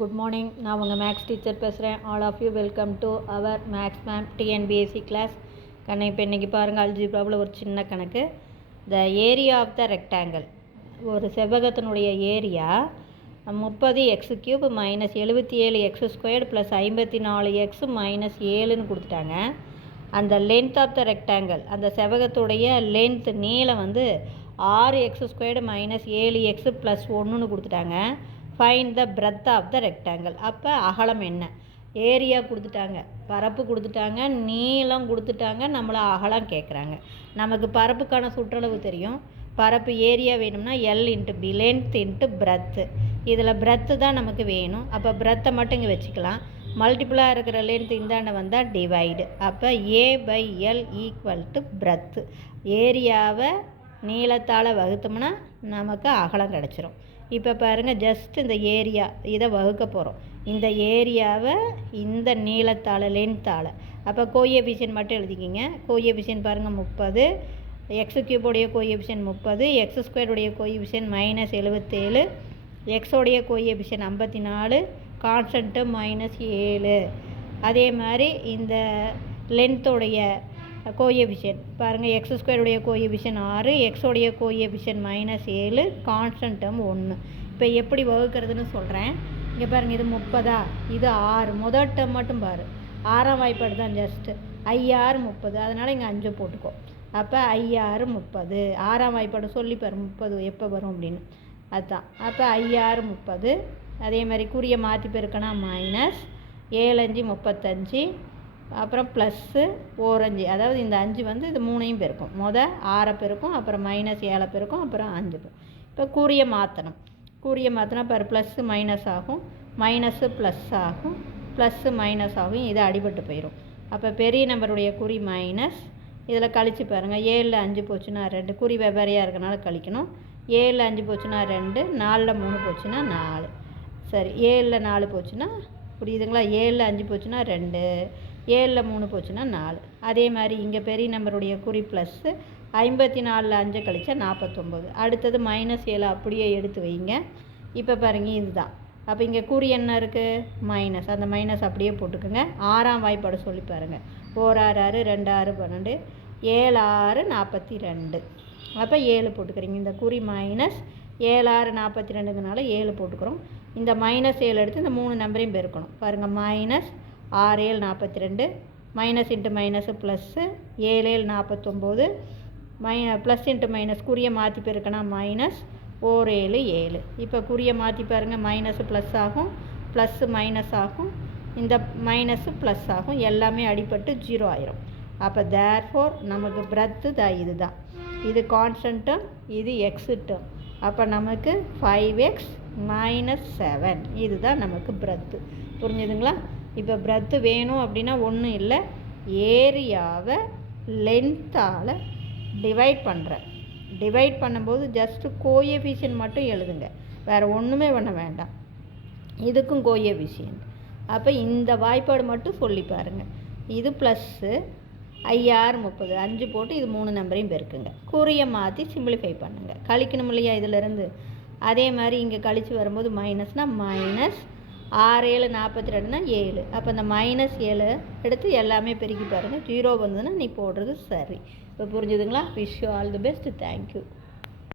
Good morning. நான் உங்கள் maths teacher பேசுகிறேன். All of you welcome to our maths ma'am TNPSC class. இப்போ இன்றைக்கி பாருங்கள், அல்ஜிப்ராவில் ஒரு சின்ன கணக்கு. The area of the rectangle, ஒரு செவ்வகத்தினுடைய area 30 x³ minus 77 x² plus 54 x minus 7ன்னு கொடுத்துட்டாங்க. அந்த லென்த் ஆஃப் த ரெக்டாங்கிள், அந்த செவ்வகத்துடைய லென்த் நீளம் 6x² மைனஸ் 7x ப்ளஸ் 1ன்னு கொடுத்துட்டாங்க. Find the breadth of the rectangle. அப்போ அகலம் என்ன? ஏரியா கொடுத்துட்டாங்க, பரப்பு கொடுத்துட்டாங்க, நீளம் கொடுத்துட்டாங்க, நம்மளை அகலம் கேட்குறாங்க. நமக்கு பரப்புக்கான சுற்றளவு தெரியும். பரப்பு ஏரியா வேணும்னா L into B, length into breadth. இதில் பிரெத்து தான் நமக்கு வேணும். அப்போ பிரெத்தை மட்டும் இங்கே வச்சுக்கலாம். மல்டிப்புளாக இருக்கிற லென்த் இந்தாண்ட வந்தால் டிவைடு. அப்போ A/L ஈக்குவல் டு பிரெத்து. ஏரியாவை நீளத்தால் வகுத்தோம்னா நமக்கு அகலம் கிடச்சிரும். இப்போ பாருங்கள், ஜஸ்ட் இந்த ஏரியா இதை வகுக்க போகிறோம். இந்த ஏரியாவை இந்த நீளத்தால், லென்த்தால். அப்போ கோஎஃபிஷியன்ட் மட்டும் எழுதிக்கிங்க. கோஎஃபிஷியன்ட் பாருங்கள் 30, x³ உடைய கோஎஃபிஷியன்ட் 30, x² உடைய கோஎஃபிஷியன்ட் மைனஸ் 77, எக்ஸோடைய கோஎஃபிஷியன்ட் 54, கான்ஸ்டன்ட்டு -7. அதே மாதிரி இந்த லென்த்தோடைய கோஎஃபிஷியன்ட் பாருங்கள், x² உடைய கோஎஃபிஷியன்ட் 6, எக்ஸோடைய கோஎஃபிஷியன்ட் -7, கான்ஸ்டன்ட் டேர்ம் 1. இப்போ எப்படி வகுக்கிறதுன்னு சொல்கிறேன். இங்கே பாருங்கள், இது 30, இது 6. முதல் டேர்ம் மட்டும் பாரு, 6ஆம் வாய்ப்பாடு தான் ஜஸ்ட்டு. IR 30, அதனால் இங்கே 5 போட்டுக்கோ. அப்போ IR 30, 6ஆம் வாய்ப்பாடு சொல்லி பாரு 30 எப்போ வரும் அப்படின்னு. அதுதான். அப்போ IR 30. அதே மாதிரி குறிய மாற்றி பெருக்கனா மைனஸ் 7 5 35, அப்புறம் ப்ளஸ்ஸு 4 5, அதாவது இந்த 5 இது 3ஐயும் பெருக்கும். 6 பெருக்கும், அப்புறம் -7 பெருக்கும், அப்புறம் 5 பெருக்கும். இப்போ குறிய மாற்றணும். குறிய மாற்றினா பாரு, ப்ளஸ்ஸு மைனஸ் ஆகும், மைனஸு ப்ளஸ் ஆகும், ப்ளஸ்ஸு மைனஸ் ஆகும். இது அடிபட்டு போயிடும். அப்போ பெரிய நம்பருடைய குறி மைனஸ். இதில் கழித்து பாருங்கள், 7ல் 5 போச்சுன்னா 2, குறி வெவ்வேறையாக இருக்கனால கழிக்கணும். 7ல் 5 போச்சுன்னா 2, 4ல் 3 போச்சுன்னா 4. சரி, 7ல் 4 போச்சுன்னா, புரியுதுங்களா? 7ல் 5 போச்சுன்னா 2, 7ல் 3 போச்சுன்னா 4. அதே மாதிரி இங்கே பெரிய நம்பருடைய குறி ப்ளஸ்ஸு. 54ல் 5 கழிச்சா 49. அடுத்தது -7 அப்படியே எடுத்து வைங்க. இப்போ பாருங்கள், இதுதான். அப்போ இங்கே குறி என்ன இருக்குது? மைனஸ். அந்த மைனஸ் அப்படியே போட்டுக்கோங்க. 6ஆம் வாய்ப்பாடு சொல்லி பாருங்கள். 4 6 6, 2 6 12, 7 6 42. அப்போ 7 போட்டுக்கிறீங்க. இந்த குறி மைனஸ், 7 6 42ங்கனால 7 போட்டுக்கிறோம். இந்த -7 எடுத்து இந்த 3 நம்பரையும் பெருக்கணும். பாருங்கள், -6 7 42, minus into minus plus, 7 7 49, plus into minus குறிய மாற்றி பெருக்கனா மைனஸ் 4 7 7. இப்போ குறிய மாற்றி பாருங்கள், மைனஸு ப்ளஸ் ஆகும், ப்ளஸ்ஸு மைனஸ் ஆகும், இந்த மைனஸு ப்ளஸ் ஆகும், எல்லாமே அடிப்பட்டு 0 ஆயிரும். அப்போ தேர்ஃபோர் நமக்கு பிரெத்து தான் இதுதான். இது கான்ஸ்டன்ட் டேர்ம், இது எக்ஸு டேர்ம். அப்போ நமக்கு 5x - 7 இதுதான் நமக்கு பிரெத்து. புரிஞ்சுதுங்களா? இப்போ பிரெத்து வேணும் அப்படின்னா ஒன்றும் இல்லை, ஏரியாவை லென்த்தால் டிவைட் பண்ணுறேன். டிவைட் பண்ணும்போது ஜஸ்ட்டு கோஎஃபிஷியன்ட் மட்டும் எழுதுங்க, வேறு ஒன்றுமே பண்ண வேண்டாம். இதுக்கும் கோஎஃபிஷியன்ட். அப்போ இந்த வாய்ப்பாடு மட்டும் சொல்லி பாருங்கள். இது ப்ளஸ்ஸு, IR 30, 5 போட்டு இது 3 நம்பரையும் பெருக்குங்க. குறிய மாற்றி சிம்பிளிஃபை பண்ணுங்கள். கழிக்கணும் இல்லையா இதிலேருந்து? அதே மாதிரி இங்கே கழித்து வரும்போது மைனஸ்னால் மைனஸ் 6 7 42னா 7. அப்போ இந்த -7 எடுத்து எல்லாமே பெருக்கி பாருங்கள். 0 வந்ததுன்னா நீ போடுறது சரி. இப்போ புரிஞ்சுதுங்களா? Wish you all the best. Thank you.